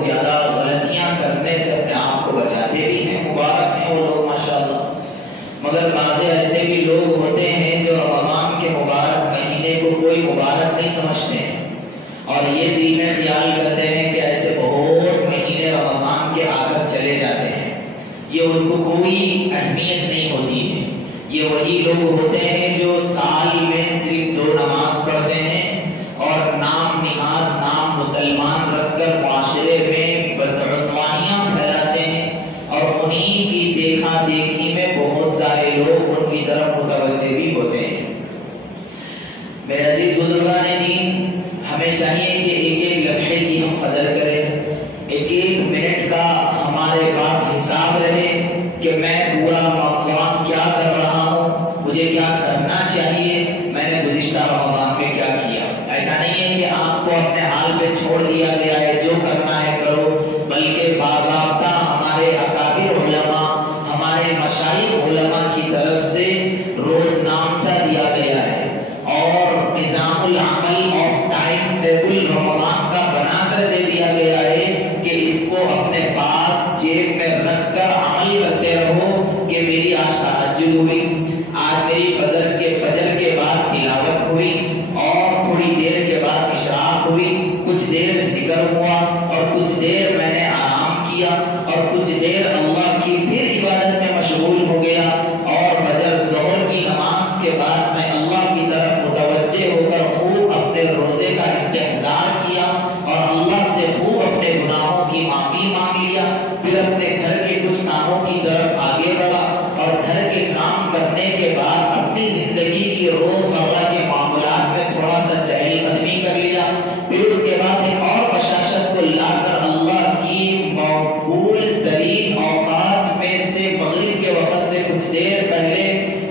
زیادہ غلطیاں کرنے سے اپنے آپ کو بچاتے بھی ہیں، مبارک ہیں وہ لوگ ماشاءاللہ۔ مگر بعض ایسے بھی لوگ ہوتے ہیں جو رمضان کے مبارک مہینے کو کوئی مبارک نہیں سمجھتے ہیں اور یہ دل میں خیال کرتے ہیں کہ ایسے بہت مہینے رمضان کے آ کر چلے جاتے ہیں، یہ ان کو کوئی اہمیت نہیں ہوتی ہے۔ یہ وہی لوگ ہوتے ہیں جو سال میں صرف 2 نماز پڑھتے ہیں اور نام نہاد نام مسلمان رکھ کر معاشرے میں بدعنوانیاں پھیلاتے ہیں اور انہی کی دیکھا دیکھی میں بہت سارے لوگ ان کی طرف متوجہ بھی ہوتے ہیں۔ میرے عزیز بزرگان دین، ہمیں چاہیے کہ ایک ایک لمحے کی ہم قدر کریں، ایک ایک منٹ کا ہمارے پاس حساب رہے کہ میں پورا رمضان کیا کر رہا ہوں، مجھے کیا کرنا چاہیے، میں نے گزشتہ رمضان میں کیا کیا۔ ایسا نہیں ہے کہ آپ کو اپنے حال پہ چھوڑ دیا گیا ہے، جو کرنا ہے کرو، بلکہ باضابطہ ہمارے اکابر علماء، ہمارے مشائخ علماء کی طرف سے روز نامچہ دیا گیا ہے اور نظام العمل آف ٹائم ٹیبل رمضان کا بنا کر دے دیا گیا ہے کہ اس کو اپنے پاس جیب میں رکھ کر عمل کرتے رہو کہ میری آج تہجد ہوئی، آج میری فجر کے بعد تلاوت ہوئی اور تھوڑی دیر کے بعد اشراق ہوئی، کچھ دیر ذکر ہوا اور کچھ دیر میں نے آرام کیا اور کچھ دیر اللہ کی پھر عبادت میں مشغول ہو گیا اور فجر ظہر کی نماز کے بعد میں اللہ کی طرف متوجہ ہو کر خوب اپنے روزے کا استحضار کیا اور اللہ سے خوب اپنے گناہوں کی معافی مانگ لیا، پھر اپنے گھر کے کچھ کاموں کی طرف آگے بڑھا اور گھر کے کام کرنے کے بعد اپنی زندگی کی روزمرہ کے معاملات میں تھوڑا سا چہل قدمی کر لیا، پھر اس کے بعد ایک اور بشاشت کو لا کر اللہ کی مقبول ترین اوقات میں سے مغرب کے وقت سے کچھ دیر پہلے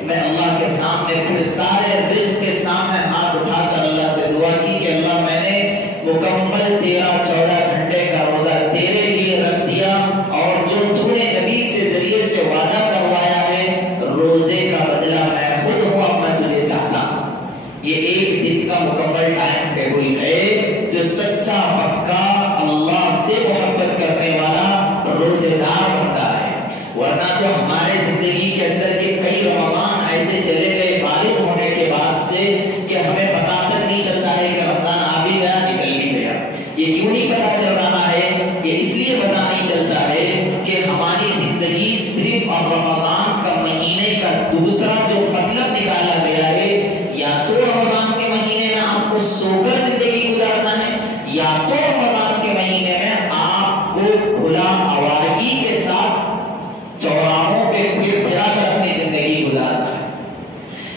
میں اللہ کے سامنے پھر سارے رزق کے سامنے ہاتھ اٹھا کر اللہ سے دعا کی کہ اللہ میں نے مکمل 13-14 گھنٹے کا روزہ تیرے لیے رکھ دیا اور جو تو نے نبی سے ذریعے سے وعدہ کروایا ہے روزے کا بدلہ میں خود ہوں، اب میں تجھے چاہتا ہوں۔ یہ ایک دن کا مکمل ٹائم ٹیبل ہے جو سچا پکا اللہ سے محبت کرنے والا روزے دار بنتا ہے، ورنہ تو ہمارے زندگی کے اندر کے کئی رمضان ایسے چلے گئے بالغ ہونے کے بعد سے کہ ہمیں پتہ تک نہیں چلتا ہے کہ رمضان آ بھی گیا نکل بھی گیا۔ یہ کیوں نہیں پتا چل رہا ہے؟ یہ اس لیے پتا نہیں چلتا ہے کہ ہماری زندگی صرف اور رمضان کا مہینے کا دوسرا جو مطلب نکالا گیا ہے، یا تو رمضان کے مہینے میں آپ کو سو کر زندگی گزارنا ہے یا تو رمضان کے مہینے میں آپ کو کھلا آوارگی کے ساتھ چوراہوں پہ پھر پھرا کر اپنی زندگی گزارنا ہے۔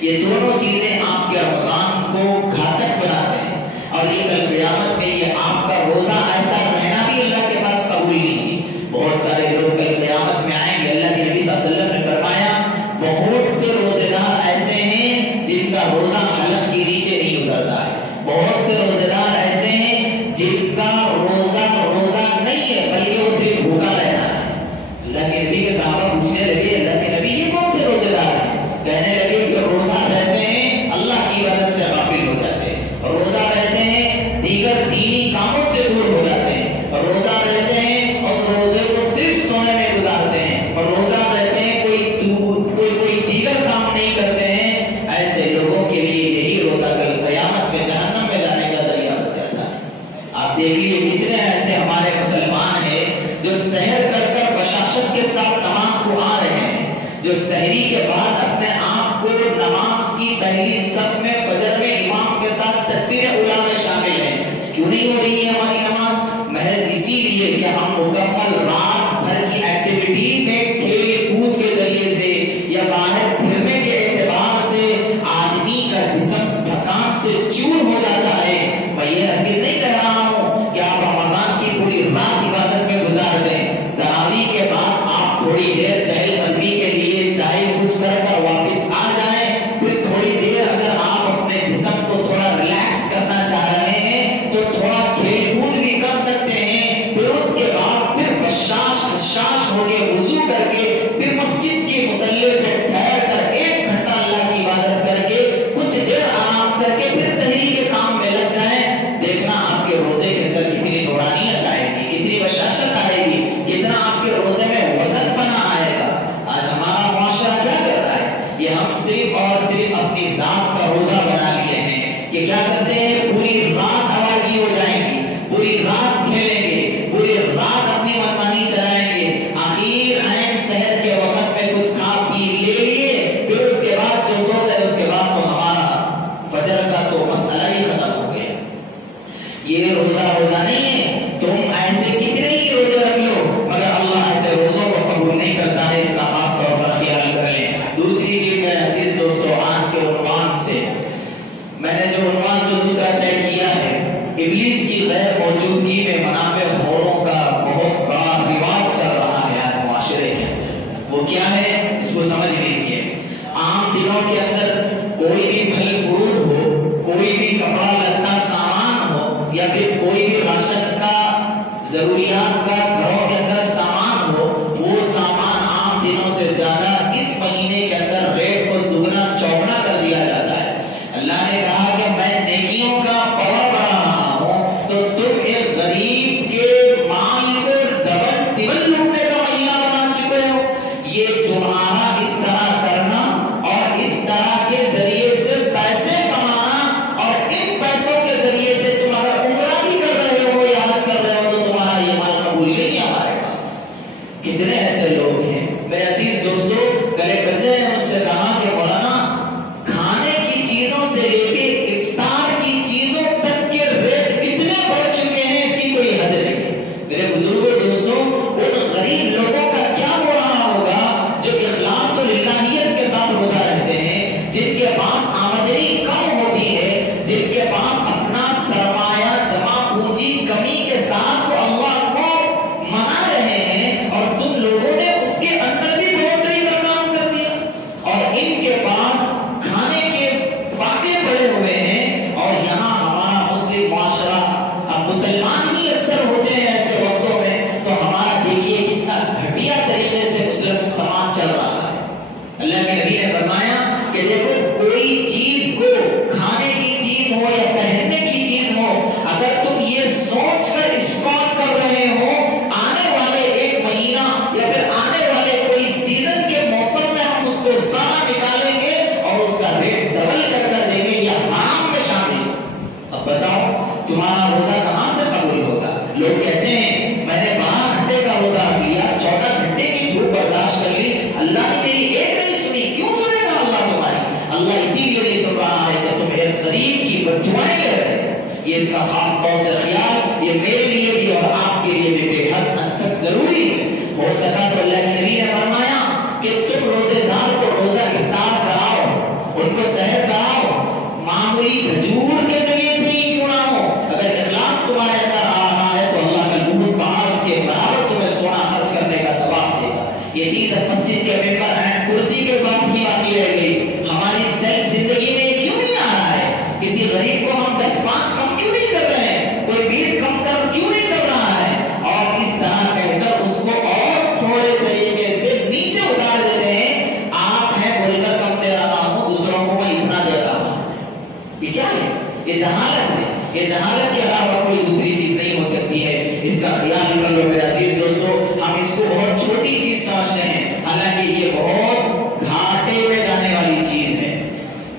یہ دونوں چیزیں آپ کے رمضان کو گھاتک بناتے ہیں اور یہ کل قیامت میں یہ آپ کا روزہ ایسا رہنا بھی اللہ کے پاس قبول نہیں ہے۔ بہت سارے لوگ کل قیامت میں آئیں گے، اللہ کے نبی صلی اللہ علیہ وسلم نے فرمایا بہت سے روزے دار ایسے ہیں جن کا روزہ حلق کے نیچے نہیں اترتا ہے، بہت سے روزے دار ایسے ہیں جن کا روزہ نہیں ہے بلکہ وہ صرف بھوکا رہنا ہے۔ اللہ کے نبی کے صحابہ پوچھنے لگے اللہ کے نبی یہ کون سے روزے دار ہیں؟ کہنے لگے کہ روزہ رہتے ہیں اللہ کی عبادت سے غافل ہو جاتے ہیں، روزہ رہتے ہیں دیگر دینی کاموں سے دور ہو جاتے ہیں، روزہ رہتے ہیں اور روزے کو صرف سونے میں گزارتے ہیں، اور روزہ رہتے ہیں کوئی دیگر کام نہیں کرتے ہیں۔ ایسے لوگوں کے لیے یہی روزہ کل قیامت میں جہنم میں جانے کا ذریعہ بن جاتا ہے۔ آپ دیکھ لیے کتنے ایسے ہمارے مسلمان ہیں جو سحر کر کر بشاشت کے ساتھ نماز کو آ رہے ہیں، جو سحری کے بعد اپنے آپ کو نماز کی پہلی صف میں فجر میں امام کے ساتھ تکبیر اولیٰ میں شامل ہیں۔ کیوں نہیں ہو رہی ہے ہماری نماز؟ محض اسی لیے کہ ہم مکمل رات بھر کی ایکٹیویٹی میں کھیل کود کے ذریعے سے یا باہر پھرنے کے اعتبار سے آدمی کا جسم تھکان سے چور ہو جاتا ہے۔ میں یہ ہرگز نہیں کہہ رہا ہوں کہ آپ رمضان کی پوری رات عبادت میں گزار دیں، تراویح کے بعد آپ تھوڑی دیر چہل قدمی کے لیے چائے کچھ کر واپس آ جائیں، پھر تھوڑی دیر اگر آپ اپنے جسم کو تھوڑا ریلیکس کرنا چاہ رہے ہیں تو تھوڑا کھیل کود بھی کر سکتے ہیں، پھر اس کے بعد پھر بشاش ہو کے وضو کر اسی میں منافع خوروں کا بہت بڑا رواج چل رہا ہے آج معاشرے کے اندر. وہ کیا ہے اس کو سمجھ لیجئے. عام دنوں کے اندر کوئی بھی پھل فروٹ ہو، کوئی بھی کپڑا لتا سامان ہو، یا پھر کوئی بھی راشن کا ضروریات کا گھروں کے اندر سامان ہو، وہ سامان عام دنوں سے زیادہ اس مہینے کے اندر ریٹ کو دگنا چوگنا کر دیا جاتا ہے. اللہ نے کہا کہ میں نیکیوں کا پاور بڑھا رہا ہوں، تو تم ایک غریب کے مال کو ڈبل ٹربل لوٹنے کا مہینہ بنا چکے ہو. یہ تمہارا اس طرح کرنا اور اس طرح کے ذریعے سے پیسے کمانا، اور ان پیسوں کے ذریعے سے تم اگر عمرہ بھی کر رہے ہو یا حج کر رہے ہو تو تمہارا یہ مال قبول نہیں ہمارے پاس. کتنے ایسے لوگ ہیں میرے عزیز دوستو. گلے بندے نے مجھ سے کہا کہ مولانا کھانے کی چیزوں سے لے کے افطار کی چیزوں تک کے ریٹ اتنے بڑھ چکے ہیں، اس کی کوئی حد نہیں. میرے بزرگوں دوستوں، ان غریب لوگوں کا کیا ہو رہا ہوگا جو اخلاص و للہیت کے ساتھ روزہ رکھتے ہیں، جن کے پاس آمدنی کم ہوتی ہے، جن کے پاس اپنا سرمایہ جمع پونجی کمی کے ساتھ وہ اللہ کو منا رہے ہیں، اور تم لوگوں نے اس کے اندر بھی بہتری کا کام کر دیا. اور ان کے پاس کھانے کے فاقے پڑے ہوئے ہیں، اور یہاں ہمارا مسلم معاشرہ، اب مسلمان ہی اکثر ہوتے ہیں ایسے وقتوں میں، تو ہمارا دیکھیے کتنا گھٹیا طریقے سے مسلم سماج چل رہا ہے. اللہ کے نبی نے فرمایا کہ دیکھو کوئی چیز کو، کھانے کی چیز ہو یا پہننے کی چیز ہو، اگر تم یہ سوچ کر اسٹاک کر رہے ہو آنے والے ایک مہینہ یا پھر آنے والے کوئی سیزن کے موسم میں ہم اس کو سارا نکالیں گے اور اس کا ریٹ ڈبل کر دیں گے، یا حرام میں شامل. اب بتاؤ تمہارا روزہ کہاں سے قبول ہوگا؟ لوگ کہتے ہیں میں نے 12 گھنٹے کا روزہ رکھ لیا، 14 گھنٹے کی دھوپ برداشت کر لی، اللہ نے میری ایک نہیں سنی. کیوں سنے گا اللہ تمہاری؟ اللہ اسی لیے نہیں سن رہا ہے کہ تم ایک غریب کی بددعائیں لے رہے ہیں. یہ اس کا خاص طور سے خیال یہ میرے لیے بھی اور آپ کے لیے بھی بے حد حد تک ضروری ہے. ہو سکا تو اللہ کے نبی نے فرمایا کہ تم روزے دار کو روزہ افطار کراؤ، ان کو سحر کراؤ، معمولی کھجور کے ذریعے سے ہی کیوں نہ ہو. اگر اخلاص تمہارے اندر آ رہا ہے تو اللہ کا نور پہاڑ کے برابر تمہیں سونا خرچ کرنے کا ثواب دے گا. یہ چیز مسجد کے ممبر اینڈ کرسی کے پاس ہی باقی رہ گئی. ہماری سیلف زندگی میں یہ کیوں نہیں آ رہا ہے؟ کسی غریب کو ہم 10-5 کم کیوں نہیں کر رہے ہیں؟ کوئی 20 کم کر کیوں نہیں کر رہا ہے؟ اور اس طرح کہہ کر اس کو اور تھوڑے طریقے سے نیچے اتار دیتے ہیں. آپ ہیں بول کر کم دے رہا ہوں، دوسروں کو میں اتنا دے رہا ہوں. یہ کیا ہے؟ یہ جہالت ہے. یہ جہالت کے علاوہ کوئی دوسری چیز نہیں ہو سکتی ہے. اس کا خیال کر لو میرے عزیز دوستو. ہم اس کو بہت چھوٹی چیز سمجھتے ہیں، حالانکہ یہ بہت گھاٹے میں جانے والی چیز ہے.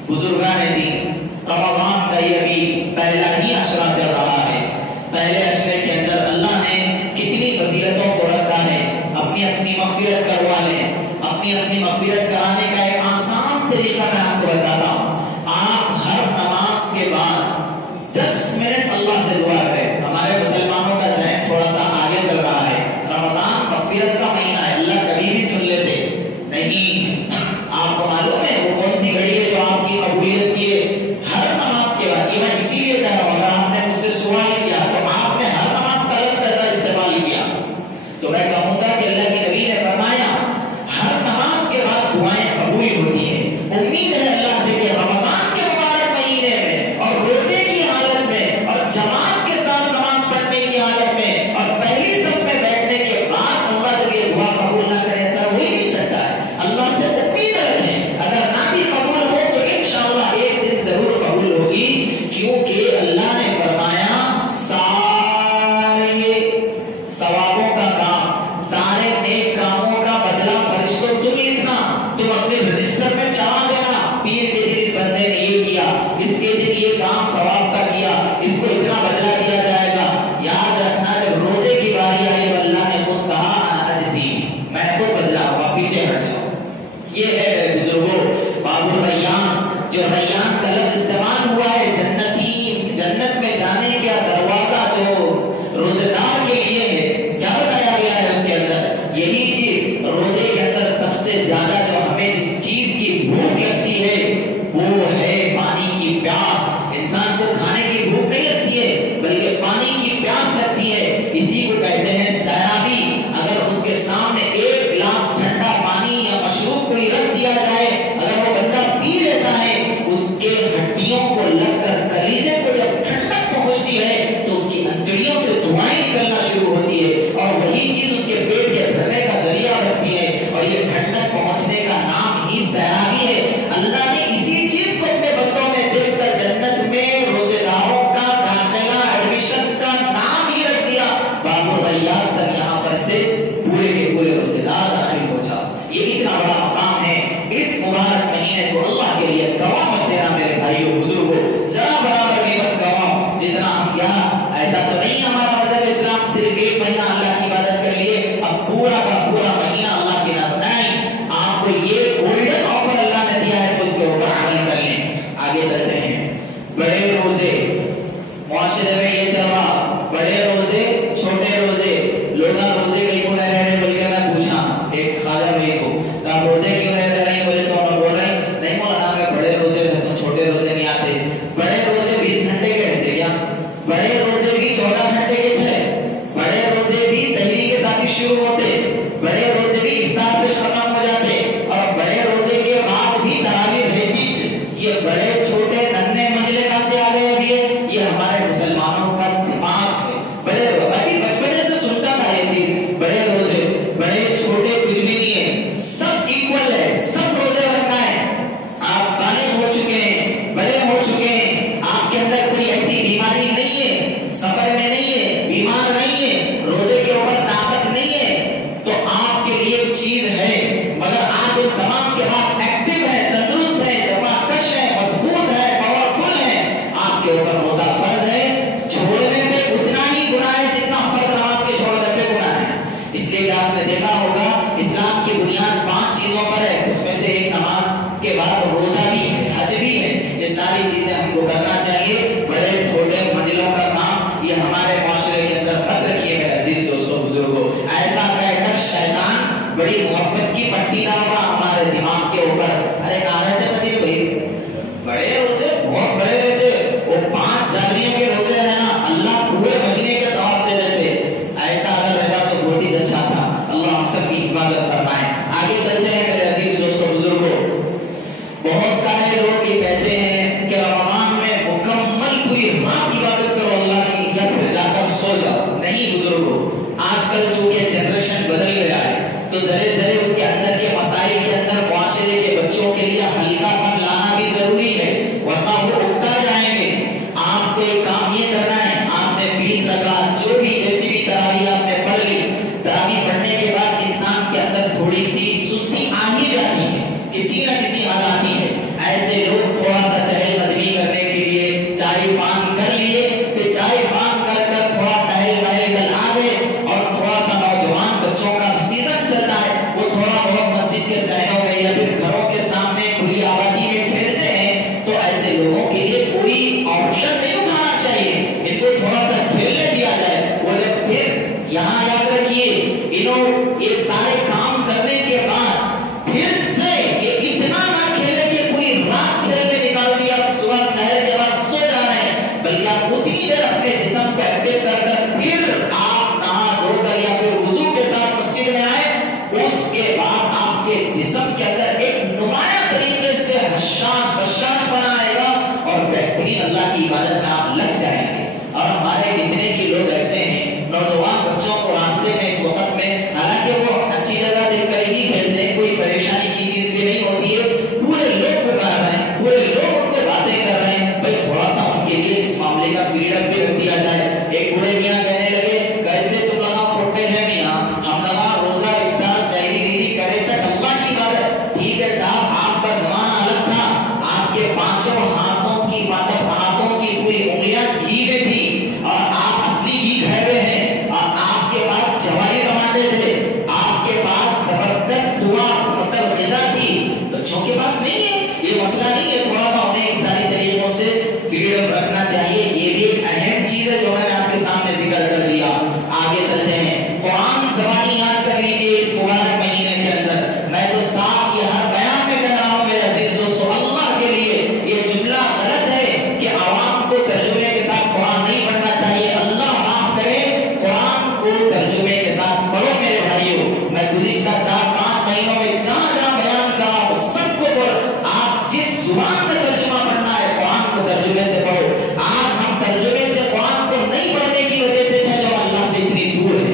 بزرگان دین، رمضان کا یہ بھی پہلا ہی عشرہ چل رہا ہے. پہلے عشرے کے اندر اللہ نے کتنی فضیلتوں کو رکھا ہے. اپنی اپنی مغفرت کروا لیں. اپنی اپنی مغفرت کرانے کا ایک آسان طریقہ میں آپ کو بتاتا ہوں. آپ ہر نماز کے بعد 10 منٹ اللہ سے دعا کریں. ہمارے مسلمانوں کا ذہن تھوڑا سا آگے چل رہا ہے. رمضان مغفرت کا مہینہ ہے، اللہ کبھی بھی سن لیتے نہیں. آپ کو معلوم ہے وہ کون سی گھڑی ہے جو آپ کی قبولیت کی ہے؟ ہر نماز کے بعد. یہ میں اسی لیے کہہ رہا ہوں، اگر آپ نے مجھ سے سوال کیا تو آپ نے ہر نماز کا لفظ ایسا استعمال کیا تو میں کہوں گا کہ اللہ کے نبی نے فرمایا ہر نماز کے بعد دعائیں قبول ہوتی ہیں. امید ہے اللہ سے کہ رمضان کے مبارک مہینے میں اور روزے کی حالت میں اور جماعت کے ساتھ شروع ہوتی ہے اور وہی چیز اس کے پیٹ کے بھرنے کا ذریعہ بنتی ہے اور یہ ٹھنڈک پہنچنے کا نام ہی سیرابی ہے۔ اللہ نے اسی چیز کو اپنے بندوں میں دیکھ کر جنت میں روزے داروں کا داخلہ ایڈمیشن کا نام ہی رکھ دیا باب الریان، سب یہاں پر سے پورے کے پورے روزے دار داخل ہو جاؤ۔ یہ اتنا بڑا مقام ہے اس مبارک مہینے کو اللہ کے لیے گواہ مت دینا میرے بھائیوں بزرگوں، ذرا برابر بھی مت گواؤ جتنا ہم کیا ایسا تو نہیں ہمارا مذہب اسلام صرف ایک مہینہ اللہ کی عبادت کر لیے اب پورا کا پورا مہینہ اللہ کی نہ بنائیں۔ آپ کو یہ گولڈن آفر اللہ نے دیا ہے تو اس کے اوپر عمل کر لیں۔ آگے چلتے ہیں، بڑے روزے معاشرے میں یہ چل رہا، بڑے روزے چھوٹے روزے، لوگ روزے کہیں کو نہیں رہ رہے بلکہ میں پوچھا ایک خواجہ بھائی کو آپ روزے کیوں نہیں رہ رہے بولے تو میں بول رہے نہیں مولانا میں بڑے روزے رہتا ہوں چھوٹے روزے نہیں آتے۔ بڑے روزے 20 گھنٹے کے رہتے کیا؟ بڑے روزے بھی 14 گھنٹے کے چلے، بڑے روزے بھی سحری کے ساتھ شروع ہوتے، بڑے روزے بھی افطار پہ ختم ہو جاتے اور بڑے روزے کے بعد بھی تراویح رہتی۔ یہ بڑے چھوٹے ننھے منجلے کہاں سے آ گئے ابھی؟ یہ ہمارے مسلمانوں کا دماغ ہے۔ بڑے ابھی بچپنے سے سنتا تھا یہ چیز، بڑے روزے بڑے چھوٹے کچھ بھی نہیں ہے، سب ایکول ہے، سب روزے رکھنا ہے۔ آپ بالغ ہو چکے ہیں، بڑے ہو چکے ہیں، آپ کے اندر کوئی ایسی بیماری نہیں ہے، سفر میں نہیں ہے، بیمار نہیں ہے، روزے کے اوپر طاقت نہیں ہے تو آپ کے لیے ایک چیز ہے، مگر آپ ان تمام کے بعد ایکٹیو ہیں، تندرست ہیں، جفا کش ہیں، مضبوط ہیں، پاورفل ہیں، آپ کے اوپر روزہ فرض ہے۔ چھوڑنے پہ اتنا ہی گناہ ہے جتنا فرض نماز کے چھوڑنے پہ گناہ ہے۔ اس لیے کہ آپ نے دیکھا ہوگا اسلام کی بنیاد 5 چیزوں پر ہے، اس میں سے ایک نماز کے بعد روزہ بھی ہے، حج بھی ہے۔ یہ ساری چیزیں ہم کو کرنا چاہیے۔ بڑے چھوٹے منزلوں کا کام یہ ہمارے معاشرے کے اندر مت رکھیے میرے عزیز دوستوں بزرگوں۔ ایسا کہہ کر شیطان بڑی محبت کی پٹی ڈال رہا ہمارے دماغ کے اوپر، ارے نارائن خطیب بھائی بڑے روزے بہت بڑے رہتے، وہ 5 جنوریوں کے روزے ہیں نا اللہ پورے مہینے کے ثواب دے دیتے، ایسا اگر رہتا تو بہت ہی اچھا تھا۔ اللہ ہم سب کی حفاظت فرمائے۔ آگے چلتے ہیں میرے عزیز دوستوں بزرگوں، بہت سارے لوگ یہ کہتے ہیں کہ رمضان میں مکمل پوری رات عبادت کرو اللہ کی یا پھر جا کر سو جاؤ۔ نہیں بزرگوں، آج کل چونکہ جنریشن بدل گیا ہے تو ذرے ذرے اس کے اندر کے مسائل کے اندر معاشرے کے بچوں کے لیے ہلکا پن لانا بھی ضروری ہے ورنہ وہ اکتا جائیں گے۔ آپ کو ایک کام یہ کرنا ہے، آپ نے 20 رکعت جو بھی جیسی بھی تراویح آپ نے پڑھ لی، تراویح پڑھنے کے بعد انسان کے اندر تھوڑی سی سستی آ ہی جاتی ہے، کسی نہ کسی حال آتی ہے۔ ایسے لوگ تھوڑا سا چہل قدمی کرنے کے لیے چائے پان کر لیے، پھر چائے پان کر کر تھوڑا ٹہل ٹہل کر آ گئے اور تھوڑا سا نوجوان بچوں کا سیزن چلتا ہے، وہ تھوڑا بہت مسجد کے صحنوں میں یا پھر گھروں کے سامنے کھلی آبادی میں کھیلتے ہیں تو ایسے لوگوں کے لیے کوئی آپشن نہیں اٹھانا چاہیے، ان کو تھوڑا سا کھیلنے دیا جائے۔ وہ جب پھر یہاں آ کر کیے انہوں یہ سارے کام کرنے کے بعد پھر سے یہ اتنا نہ کھیلے کہ پوری رات کھیل میں نکال دیا، صبح سحر کے بعد سو جا رہے ہیں، بلکہ آپ اتنی دیر اپنے جسم کو ایکٹیو کر کر پھر آپ نہا دھو کر یا پھر وضو کے ساتھ مسجد میں آئے، اس کے بعد آپ کے جسم کے اندر ایک نمایاں طریقے سے حشاش بشاش بنا آئے گا اور بہترین اللہ کی عبادت میں آپ لگ جائیں گے۔ اور ہمارے کتنے کے لوگ ایسے ہیں نوجوان بچوں کو راستے میں اس وقت میں، حالانکہ وہ اچھی جگہ دیکھ کر ہی کھیلتے ہیں، کوئی پریشانی کی چیز بھی نہیں ہوتی ہے، پورے لوگ پکار رہے ہیں، پورے لوگ ان کو باتیں کر رہے ہیں، بھائی تھوڑا سا ان کے لیے اس معاملے کا فریڈم بھی رکھ دیا جائے۔ ایک بوڑھے میاں کہنے لگے کیسے تم لگا پھوٹے ہیں میاں، ہم لگا روزہ افطار سحری گیری کرے تک اللہ کی عبادت۔ ٹھیک ہے صاحب، آپ کا زمانہ الگ تھا، آپ کے 5 ہاتھوں کی ہاتھوں کی پوری انگلیاں گھی میں تھی اور آپ اصلی گھی کھائے ہوئے ہیں اور آپ کے پاس جواری کماتے تھے، آپ کے پاس زبردست دعا مطلب غذا تھی، بچوں کے پاس نہیں ہے، یہ مسئلہ نہیں ہے۔ تھوڑا سا انہیں اس ساری طریقوں سے فریڈم رکھنا چاہیے، یہ بھی ایک اہم چیز ہے جو میں نے آپ کے سامنے ذکر کر دیا۔ آگے چلتے ہیں، قرآن زبانی یاد کر لیجئے اس مبارک مہینے کے اندر۔ میں تو صاف یہ ہر بیان میں کہہ رہا ہوں میرے عزیز دوستو، اللہ کے لیے یہ جملہ غلط ہے کہ عوام کو ترجمے کے ساتھ قرآن نہیں پڑھنا چاہیے، اللہ معاف کرے، قرآن کو ترجمے کے ساتھ پڑھو میرے بھائیوں۔ میں گزشتہ 4-5 مہینوں میں جہاں جہاں بیان کرا ہوں سب کو پڑھو، آپ جس زبان میں ترجمہ پڑھنا ہے قرآن کو ترجمے سے پڑھو۔ آج ہم ترجمے سے قرآن کو نہیں پڑھنے کی وجہ سے جو اللہ سے اتنی دور ہے،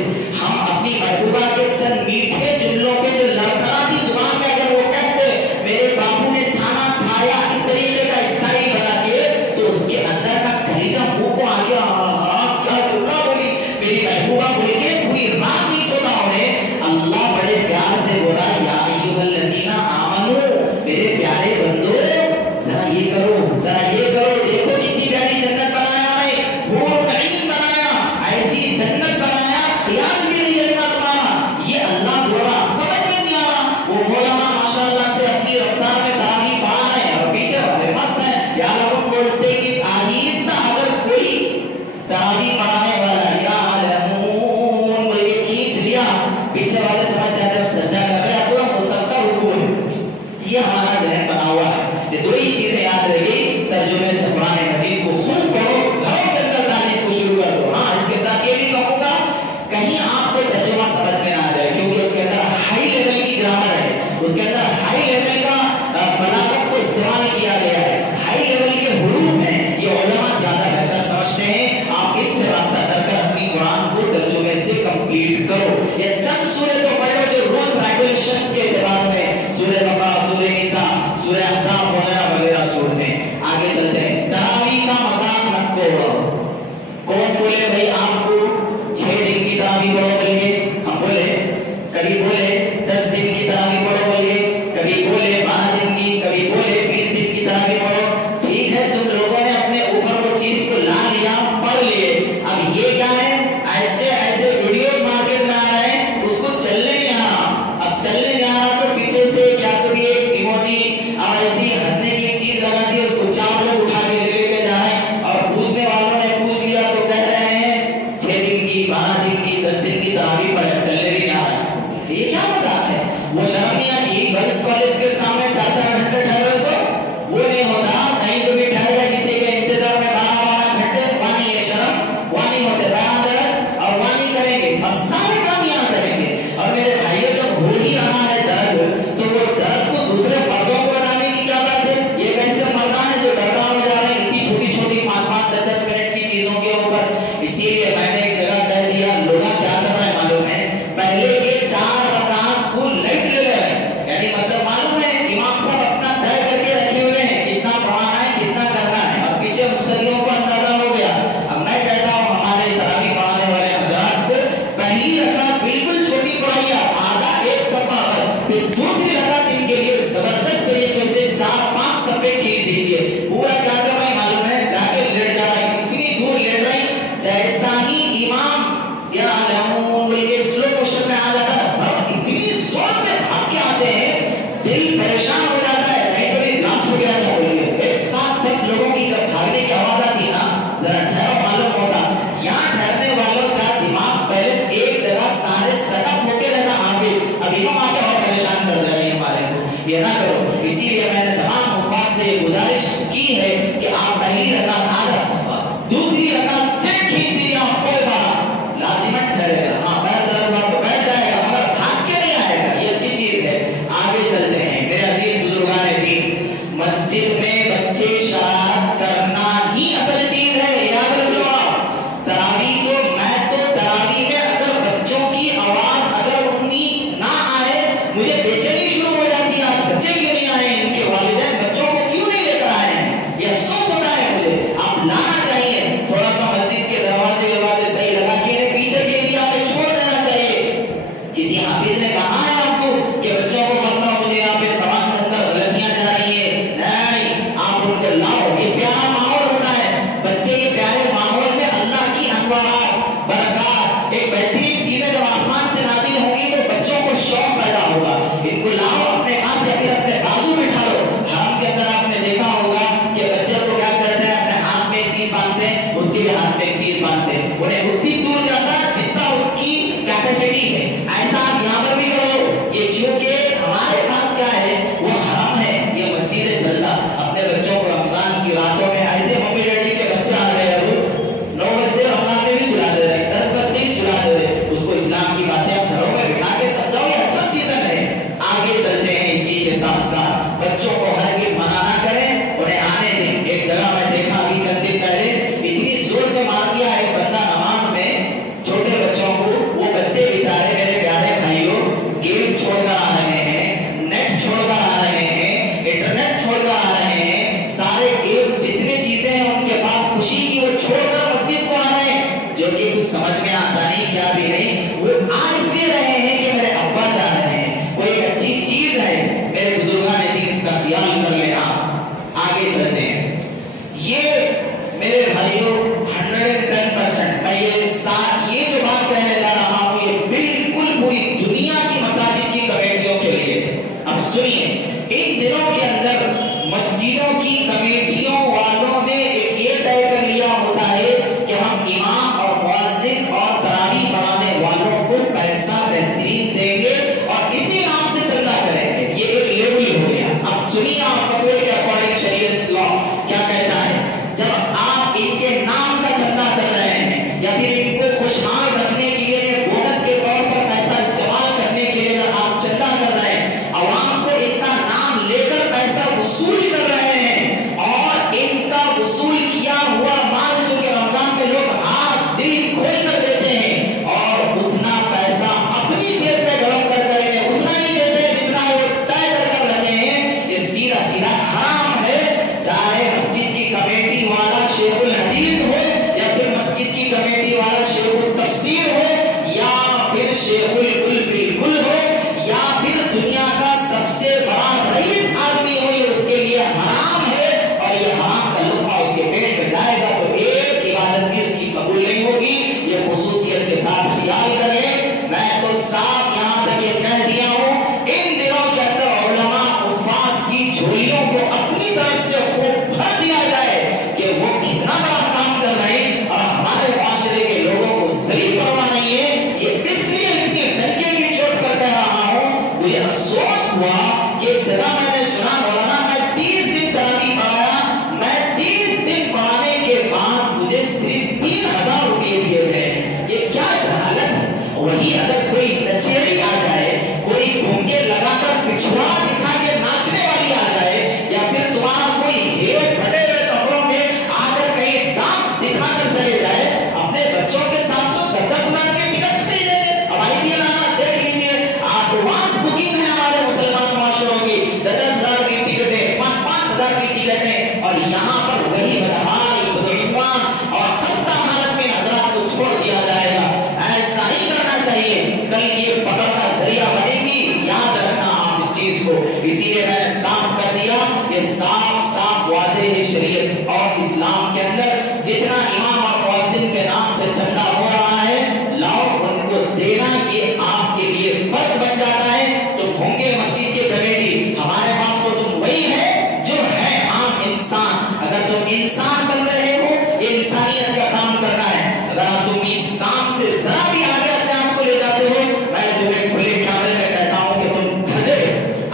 بات کہنے جا رہا ہوں یہ بالکل پوری دنیا کی مساجد کی کمیٹیوں کے لیے. اب سنیے، ان دنوں کے اندر مسجدوں کی کمیٹیوں والوں نے یہ طے کر لیا ہوتا ہے کہ ہم امام اور مؤذن اور تراویح پڑھانے والوں کو پیسہ بہترین دیں گے اور اسی نام سے چندہ کریں گے. یہ ایک لیبل ہو گیا. اب سنیے آپ فتوے کے اکارڈنگ شریعت لا کیا کہتا ہے. جب آپ ان کے نام کا چندہ کر رہے ہیں یا پھر ان کو خوشحال رکھنے کے لیے بونس کے طور پر پیسہ استعمال کرنے کے لیے اگر آپ چندہ کر رہے ہیں، عوام کو ان کا نام لے کر پیسہ وصول کر رہے ہیں اور ان کا وصول کیا ہوا مال جو کہ رمضان میں لوگ ہاتھ دل کھول کر دیتے ہیں اور اتنا پیسہ اپنی جیب میں گرم کر کر انہیں اتنا ہی دیتے ہیں جتنا وہ طے کر رہے ہیں، یہ سیدھا سیدھا حرام ہے. چاہے مسجد کی کمیٹی والا شیخ الحدیث ہو یا پھر مسجد کی کمیٹی والا شیخ التفسیر ہو یا پھر شیخ الکل فی الکل ہو یا پھر دنیا کا سب سے بڑا رئیس آدمی ہو، یہ اس کے لیے حرام ہے اور یہ حرام کا لقمہ اس کے پیٹ میں جائے گا تو ایک عبادت بھی اس کی قبول نہیں ہوگی. یہ خصوصیت کے ساتھ خیال کر لیں. میں تو صاحب یہاں تک یہ کہہ دیا ہوں، ان دنوں کے اندر علماء حفاظ کی جھولیوں کو اپنی طرف سے خوب بھر دیا جائے کہ وہ کتنا بڑا کام کر رہے ہیں اور ہمارے معاشرے کے لوگوں کو صحیح پرواہ نہیں ہے. یہ اس لیے اتنی ڈنکے کی چوٹ پر کہہ رہا ہوں. مجھے افسوس ہوا کہ جگہ میں نے سنا مولانا میں 30 دن تراویح پڑھایا، میں 30 دن پڑھانے کے بعد مجھے صرف 3000 روپئے دیے گئے. یہ کیا جہالت ہے. وہی اگر کوئی نچیڑی آ جائے، کوئی گھومکے لگا کر پچھوا دکھا کے ناچنے والی آ جائے یا پھر تمہارا کوئی ہیرو پھٹے ہوئے کپڑوں میں آ کر کہیں ڈانس دکھا کر چلے جائے، اپنے بچوں کے ساتھ تو 10,000 کے ٹکٹ خریدیں گے. اب آئی پی ایل دیکھ لیجیے، ایڈوانس بکنگ ہے ہمارے مسلمان معاشروں کی، 10,000 کی ٹکٹیں، 5,000 کی ٹکٹیں اور یہاں پر وہی بدحال بدعنوان اور خستہ حالت میں حضرات کو چھوڑ دیا جائے گا. ایسا نہیں کرنا چاہیے. کل یہ پکڑ کا ذریعہ بنے گی، یاد رکھنا آپ اس چیز کو. اسی لیے میں نے صاف کر دیا، یہ صاف صاف واضح ہے شریعت اور اسلام کے اندر جتنا امام اور مؤذن کے نام سے چندہ ہو رہا ہے لاؤ ان کو دینا، یہ آپ کے لیے فرض بن جاتا ہے. تم ہوں گے مسجد کے کمیٹی، ہمارے پاس تو تم وہی ہے جو ہے عام انسان. اگر تم انسان بن رہے ہو، یہ انسانیت کا کام کرنا ہے. اگر تم اس کام سے ذرا بھی آگے اپنے آپ کو لے جاتے ہو، میں تمہیں کھلے کیمرے میں کہتا ہوں کہ تم گدھے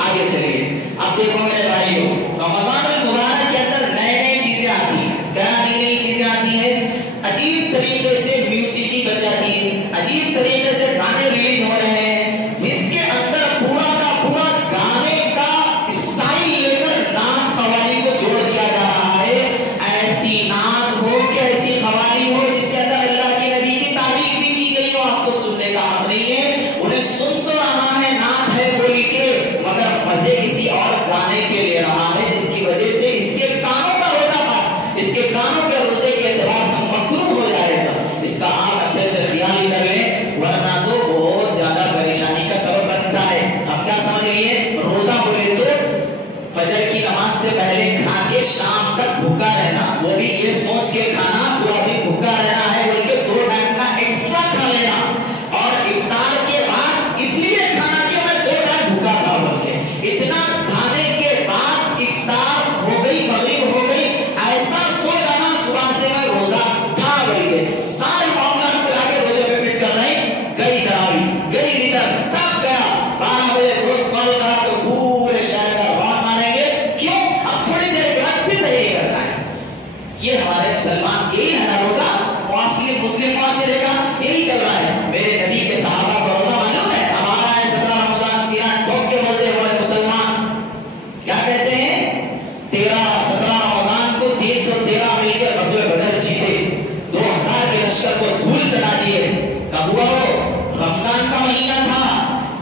آگے چلیے. اب دیکھو میرے بھائیو، رمضان المبارک کے اندر نئے نئی چیزیں آتی ہیں. کیا نئی نئی چیزیں آتی ہیں؟ عجیب طریقے سے میوسیقی بن جاتی ہے، عجیب طریقے سے گانے ریلیز ہو رہے ہیں جس کے اندر پورا کا پورا گانے کا اسٹائل لے کر نعت قوالی کو جوڑ دیا جا رہا ہے. ایسی نعت ہو کہ ایسی قوالی ہو جس کے اندر اللہ کے نبی کی تعریف بھی کی گئی ہو، آپ کو سننے کا حق نہیں ہے. انہیں سن تو رہا ہے، نعت ہے بولی کے، مگر مزے کسی اور گانے کے لے رہا ہے جس کی وجہ سے اس کے کانوں کا روزہ پاس، اس کے کانوں کے روزے کے اعتبار سے مکروہ ہو جائے گا. اس کا آپ اچھے سے خیال کر لیں ورنہ تو بہت زیادہ پریشانی کا سبب بنتا ہے. اب کیا سمجھ لیے، روزہ بولے تو فجر کی نماز سے پہلے کھا کے شام تک بھوکا رہنا، وہ بھی یہ سوچ کے کھانا پورا دن بھوکا رہنا ہے بلکہ 2 ٹائم کا ایکسٹرا کھا لینا اور افطار کے بعد اس لیے کھانا کہ میں 2 ٹائم بھوکا تھا بلکہ اتنا کھانے کے بعد افطار ہو گئی، مغرب ہو گئی، ایسا سو جانا صبح سے میں روزہ تھا بلکہ سارے معاملات کو لا کے روزے پہ فٹ کر رہے ہیں. گئی تراویح، گئی ریٹر، سب گیا. 12 بجے دوست کال کرا تو پورے شہر کا رون مانیں گے. کیوں؟ اب تھوڑی دیر کے بعد پھر صحیح کرنا ہے. یہ ہمارے مسلمان یہی ہے نا روزہ، مسلم معاشرے کا یہی چل رہا ہے. میرے نبی کے صحابہ کو روزہ معلوم ہے، ہمارا ہے 17 رمضان سینہ ٹھوک کے بولتے ہوئے مسلمان کیا کہتے ہیں، 17 رمضان کو 313 مل کے غزوہ بدر جیتے، 2000 کے لشکر کو دھول چلا دیے. کب ہوا وہ؟ رمضان کا مہینہ تھا،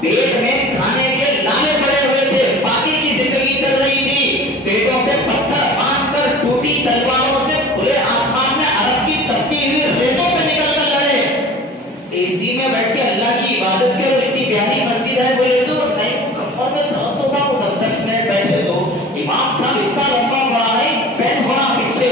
پیٹ میں کھانے کے لالے پڑے ہوئے تھے، فاقے کی زندگی چل رہی تھی، پیٹوں پہ پتھر باندھ کر ٹوٹی تلواروں سے کھلے آسمان میں عرب کی تپتی ہوئی ریتوں پہ نکل کر لڑے. اسی میں بیٹھ کے اللہ کی عبادت کرو، اتنی پیاری مسجد ہے بولے تو نہیں، کمر میں درد تو تھا، 10 منٹ بیٹھے تو امام صاحب اتنا لمبا پڑا ہے، پین ہو رہا پیچھے،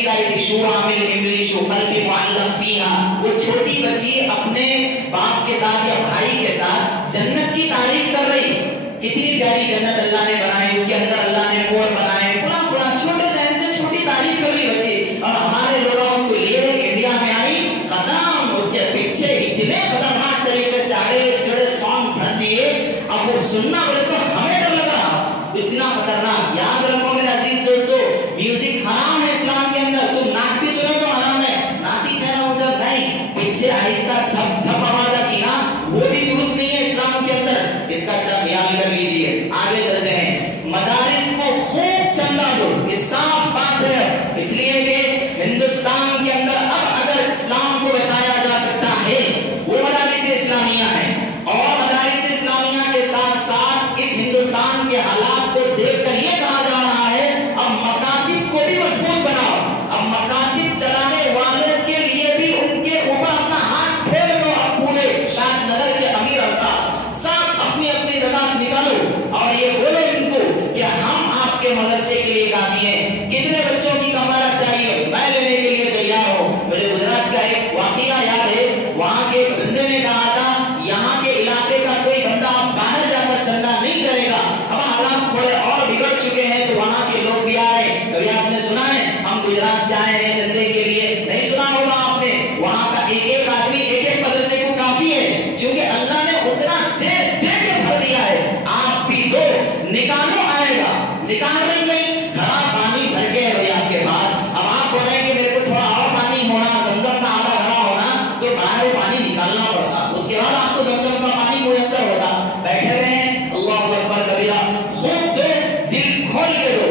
چیز آئی تھی شو عامل املی شو قلب معلق فیہا، وہ چھوٹی بچی اپنے باپ کے ساتھ یا بھائی کے ساتھ جنت کی تعریف کر رہی، کتنی پیاری جنت اللہ نے بنائی، اس کے اندر اللہ نے مور بنائے، فلاں فلاں چھوٹے ذہن سے چھوٹی تعریف کر رہی بچی، اور ہمارے لوگ اس کو لیے انڈیا میں آئی ختم، اس کے پیچھے اتنے خطرناک طریقے سے آڑے جڑے سانگ بھر دیے، اب وہ سننا بولے تو ہمیں ڈر لگ رہا، اتنا خطرناک۔ یاد رکھو میرے عزیز دوستو، میوزک حرام ہے اسلام کے اندر، تم نعت بھی سنو تو حرام ہے، نعتی چہرہ مجھب نہیں، پیچھے آہستہ دھپ دھپ آواز آتی نا، وہ بھی درست نہیں ہے اسلام کے اندر، اس کا اچھا خیال کر لیجئے۔ آگے چلتے ہیں، مدارس کو خوب چندہ دو، یہ صاف بات ہے، اس لیے کہ ہندوستان کے اندر اب اگر اسلام کو بچایا جا سکتا ہے وہ مدارس اسلامیہ ہیں، اور مدارس اسلامیہ کے ساتھ ساتھ اس ہندوستان کے حالات کو دیکھ کر یہ کہا جا رہا ہے اب مکاتب کو بھی مضبوط بناؤ، اب مکاتب چلانے والوں کے لیے بھی ان کے اوپر اپنا ہاتھ پھیر دو، اب پورے شاید نگر کے امیر الطاف سب اپنی اپنی زکات نکالو اور یہ بولو ان کو کہ ہم آپ کے مدرسے کے لیے کافی ہیں، کتنے بچوں کی کفالت چاہیے میں لینے کے لیے تیار ہوں۔ مجھے گجرات کا ایک واقعہ یاد ہے، وہاں کے بندے نے کہا تھا یہاں کے علاقے کا کوئی بندہ باہر جا کر چندہ نہیں کرے گا، اب حالات تھوڑے اور بگڑ چکے ہیں تو وہاں کے لوگ بھی آئے، کبھی آپ نے سنا ہے ہم گجرات سے آئے ہیں چندے کے لیے، نہیں سنا ہوگا آپ نے، وہاں کا ایک ایک آدمی ایک ایک مدرسے کو کافی ہے، چونکہ اللہ نے اتنا دے دے کے بھر دیا ہے، آپ بھی دو نکالو آئے گا، نکال نہیں گئی، گھڑا پانی بھر کے ہے بھائی آپ کے پاس، اب آپ بول رہے ہیں کہ میرے کو تھوڑا اور پانی ہونا، زمزم کا آدھا گھڑا ہونا، تو باہر وہ پانی نکالنا پڑتا، اس کے بعد آپ کو زمزم کا پانی میسر ہوتا، بیٹھے ہوئے ہیں اللہ اکبر کبیرہ، خوب دو، دل کھول کے دو۔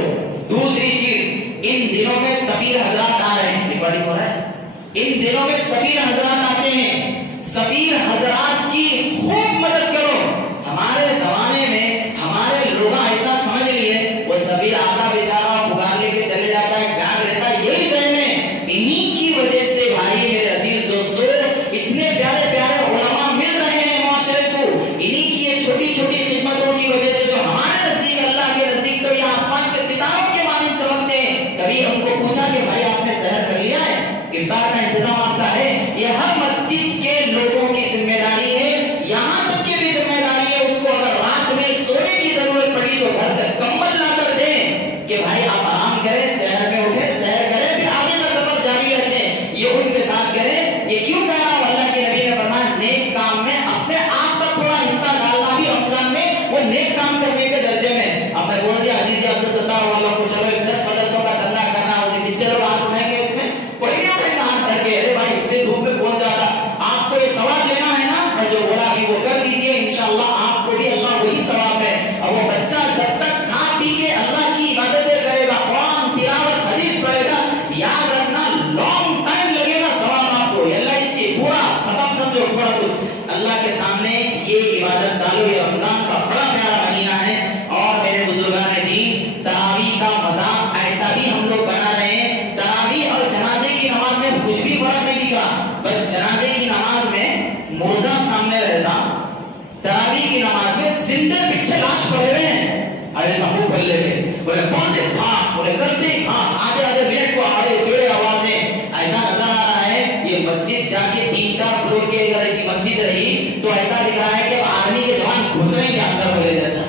دوسری چیز، ان دنوں میں سفیر حضرات آ رہے ہیں، ریکارڈنگ ہو رہا ہے، ان دنوں میں سفیر حضرات آتے ہیں، سفیر حضرات کی خوب مدد کرو۔ ہمارے زمانے میں ہمارے لوگ ایسا سمجھ لیے وہ سفیر آتا بیچارہ پکار لے کے چلے جاتا ہے، بیان لیتا ہے، یہی ذہن ہے، انہی کی وجہ سے بھائی میرے عزیز دوستو اتنے پیارے پیارے علماء مل رہے ہیں معاشرے کو، انہی کی یہ چھوٹی چھوٹی خدمتوں کی وجہ سے جو ہمارے نزدیک اللہ کے نزدیک تو یہ آسمان کے ستاروں کے مانند چمکتے ہیں۔ کبھی ہم کو پوچھا کہ بھائی آپ نے سحر کر لیا ہے، افطار کا انتظام آپ کا ہے، یہ ہر مسجد کے لوگوں کی ذمہ داری ہے، یہاں تک کی بھی ذمہ داری ہے اس کو اگر رات میں سونے کی ضرورت پڑی تو گھر سے کمبل لا کر دیں کہ بھائی آپ آرام کریں، سحر میں اٹھیں، سحر کریں، پھر آگے کا سفر جاری رکھیں، یہ ان کے ساتھ کریں۔ یہ کیوں کہہ رہا ہوں؟ اللہ کے نبی نے فرمایا نیک کام میں اپنے آپ کا تھوڑا حصہ ڈالنا بھی رمضان میں وہ نیک کام کرنے کے درجے میں۔ اب میں بول دیا عزیزی عبدالستار والوں کو چلو 10 مدرسوں کا چندہ کرنا ہوگا، کتنے لوگ ہاتھ اٹھائیں گے اس میں؟ کوئی نہیں اٹھائے گا ہاتھ بھر کے، ارے بھائی اتنے دھوپ میں کون جاتا، آپ کو یہ ثواب لینا ہے نا، اور جو بولا کہ وہ کر دیجئے، انشاءاللہ آپ کو بھی اللہ وہی ثواب ہے۔ اور وہ بچہ جب تک کھا پی کے اللہ کی عبادتیں کرے گا، قرآن تلاوت حدیث پڑھے گا، یاد رکھنا لانگ ٹائم لگے گا ثواب آپ کو، اللہ اس سے پورا ختم سمجھو، پورا کچھ اللہ کے سامنے یہ عبادت ڈالو۔ یہ رمضان کا بڑا پیارا مہینہ ہے، اور میرے بزرگان دین تراویح کا مذاق ایسا بھی ہم لوگ بنا رہے ہیں، تراویح اور جنازے کی نماز میں کچھ بھی فرق نہیں دکھا، بس جنازے کی نماز میں مردہ سامنے رہتا، تراویح کی نماز میں زندہ پیچھے لاش پڑے ہوئے ہیں، ایسا منہ کھل لیتے بولے پہنچے ہاں، بولے کرتے ہاں، آدھے آدھے منٹ کو آڑے جڑے آوازیں، ایسا نظر آ رہا ہے یہ مسجد جا کے 3-4 فلور کے اگر ایسی مسجد رہی تو ایسا دکھ رہا ہے کہ آرمی کے جوان گھس رہے ہیں اندر بولے جیسا۔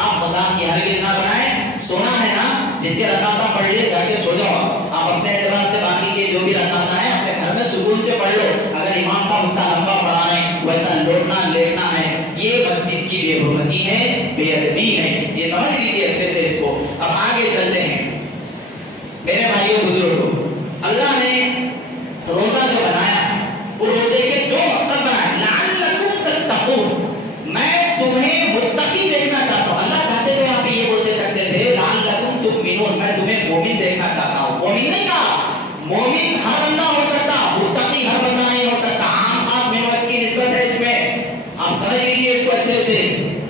آپ مذاق کی ہرگز نہ بنائیں، سونا ہے نا جتنے رکعتاں پڑھ لیے جا کے سو جاؤ، آپ اپنے اعتبار سے باقی کے جو بھی رکعتاں ہیں اپنے گھر میں سکون سے پڑھ لو، اگر امام صاحب اتنا لمبا پڑھا رہے ہیں ویسا لوٹنا لیٹنا ہے، یہ مسجد کی بے حرمتی ہے، بے ادبی ہے، یہ سمجھ لیجیے اچھے سے اس کو۔ اب آگے چلتے ہیں میرے بھائیوں بزرگوں، اللہ نے روزہ جو بنایا وہ روزے کے 2 مقصد بنائے، لعلکم تتقون، میں تمہیں متقی دیکھنا چاہتا ہوں، اللہ چاہتے تھے آپ یہ بولتے کرتے تھے لعلکم تؤمنون، میں تمہیں مومن دیکھنا چاہتا ہوں، مومن نہیں کہا، مومن ہر بندہ ہو سکتا، متقی ہر بندہ نہیں ہو سکتا، عام خاص منوج کی نسبت ہے اس میں، آپ سمجھ لیجیے اس کو اچھے سے،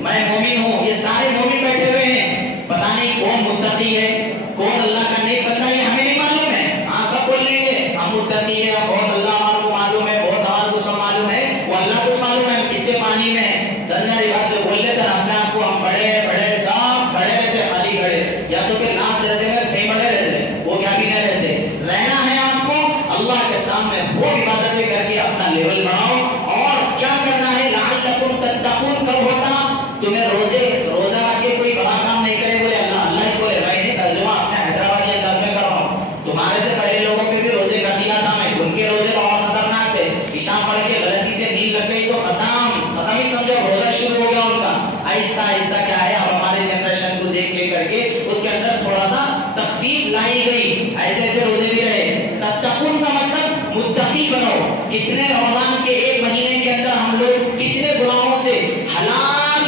میں مومن ہوں، یہ سارے مومن بیٹھے ہوئے ہیں، پتہ نہیں کون متقی ہے کون اللہ کا نیک بندہ ہے ہمیں نہیں معلوم ہے، ہاں سب بول لیں گے ہم متقی ہیں، بہت اللہ ہمارے کو معلوم ہے، بہت ہمارے کو سب معلوم ہے، وہ اللہ کو معلوم ہے ہم کتنے پانی میں ہیں، دنیا رواج جو بول لیتے ہیں اپنے آپ کو ہم بڑے بڑے صاحب کھڑے رہتے خالی کھڑے، یا تو پھر لاکھ درجے میں کہیں بڑے رہتے وہ کیا بھی نہیں رہتے، رہنا اتنے رمضان کے ایک مہینے کے اندر ہم لوگ کتنے گناہوں سے حلال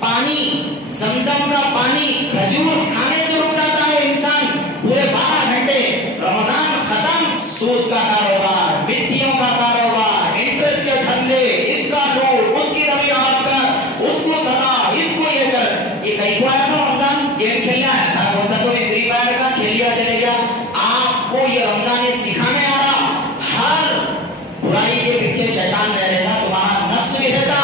پانی، زمزم کا پانی، کھجور کھانے سے رک جاتا ہے انسان پورے 12 گھنٹے، رمضان ختم، سود کا کاروبار، مٹیوں کا کاروبار، انٹرسٹ کے دھندے، اس کا لوٹ، اس کی زمین ہڑپ کر، اس کو ستا، اس کو یہ کر، یہ کئی کو آیا تھا رمضان گیم کھیلنے آیا تھا، کون سا تو فری فائر کا کھیل لیا چلے گیا. آپ کو یہ رمضان یہ سکھانے آ رہا، ہر برائی کے پیچھے شیطان رہ رہتا، تمہارا نفس بھی رہتا،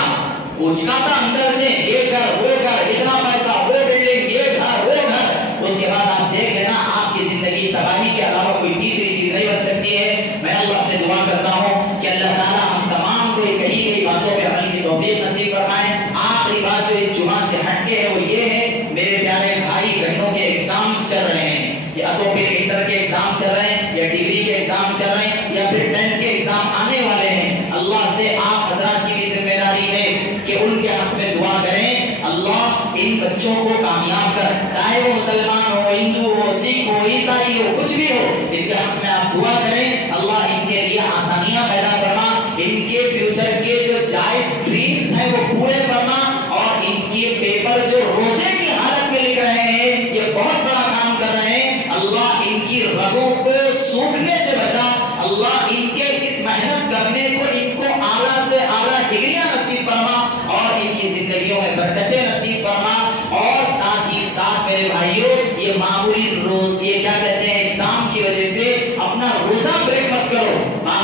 اچکاتا اندر سے، یہ کر وہ کر، اتنا پیسہ، وہ بلڈنگ، یہ گھر وہ گھر. اس کے بعد آپ دیکھ لینا آپ کی زندگی تباہی کے علاوہ کوئی تیسری چیز نہیں بن سکتی ہے. میں اللہ سے دعا کرتا ہوں کہ اللہ تعالیٰ ہم تمام کو کہی گئی باتوں پہ عمل کی توفیق نصیب فرمائے. آخری بات جو اس جمعہ سے ہٹ کے ہے وہ یہ ہے، میرے پیارے بھائی بہنوں کے ایگزامز چل رہے ہیں، یا تو پھر انٹر کے ایگزام چل رہے ہیں، یا ڈگری کے ایگزام چل رہے ہیں، یا پھر 10th کے ایگزام آنے والے ہیں. اللہ سے آپ حضرات کی بھی ذمہ داری ہے کہ ان کے حق میں دعا کریں، اللہ ان بچوں کو کامیاب کر، چاہے وہ مسلمان ہو، ہندو ہو، سکھ ہو، عیسائی ہو، کچھ بھی ہو، ان کے حق میں آپ دعا کریں. اللہ ان کے لیے آسانیاں پیدا فرما، ان کے فیوچر کے جو جائز ڈریمز ہیں وہ پورے فرما، اور ان کے پیپر جو روزے کی حالت میں لکھ رہے ہیں یہ بہت بڑا کام کر رہے ہیں، اللہ ان کی رگوں کو سوکھنے سے بچا. اللہ ان کے اس محنت کرنے کو ان کو اعلیٰ سے اعلیٰ ڈگریاں نصیب فرما، اور ان کی زندگیوں میں برکتیں نصیب فرما. اور ساتھ ہی ساتھ میرے بھائیوں، یہ معمولی روز یہ کیا کہتے ہیں ایگزام کی وجہ سے اپنا روزہ بریک مت کرو.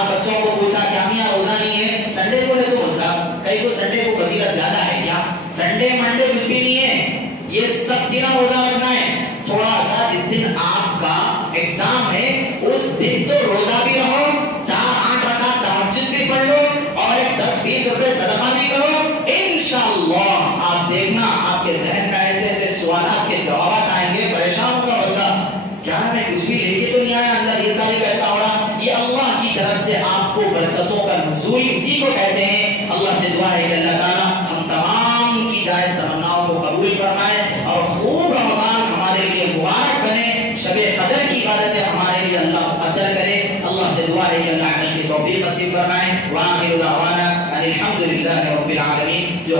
بچوں کو پوچھا کہ امیاں روزہ نہیں ہے، سنڈے کو ہے تو روزہ، کئی کو سنڈے کو فضیلت زیادہ ہے کیا؟ سنڈے منڈے کچھ بھی نہیں ہے، یہ سب دن روزہ رکھنا ہے. تھوڑا سا جس دن آپ کا ایگزام ہے اس دن تو روزہ بھی رہو، 4-8 رکعت تہجد بھی پڑھ لو، اور 10-20 روپے صدقہ بھی کرو. انشاءاللہ آپ دیکھنا آپ کے ذہن میں ایسے ایسے سوالات کے جوابات آئیں گے. پریشان ہوگا بندہ، کیا میں کچھ بھی لے کے تو نہیں آیا اندر، یہ ساری کیسا ہو رہا؟ یہ اللہ کی طرف سے آپ کو برکتوں کا نزول اسی کو کہتے ہیں. اللہ سے دعا ہے کہ اللہ تعالیٰ ہم تمام کی جائز تمناؤں کو قبول فرمائے، اور خوب رمضان ہمارے لیے مبارک بنے، شب قدر کی عبادتیں ہمارے لیے اللہ مقدر کرے. اللہ سے دعا ہے کہ اللہ عمل کی توفیق نصیب فرمائے. وآخر دعوانا ان الحمد للہ رب العالمین. جو